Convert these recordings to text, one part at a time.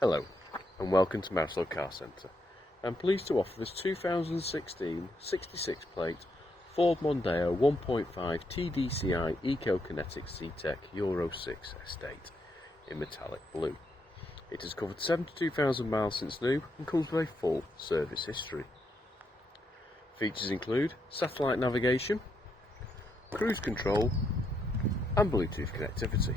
Hello and welcome to Mouselow Car Centre. I'm pleased to offer this 2016 66 plate Ford Mondeo 1.5 TDCi ECOnetic Zetec Euro 6 estate in metallic blue. It has covered 72,000 miles since new and comes with a full service history. Features include satellite navigation, cruise control and Bluetooth connectivity.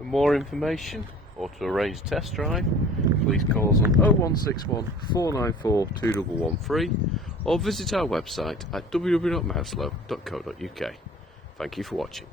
For more information or to arrange a test drive, please call us on 0161 494 2113 or visit our website at www.mouselow.co.uk. Thank you for watching.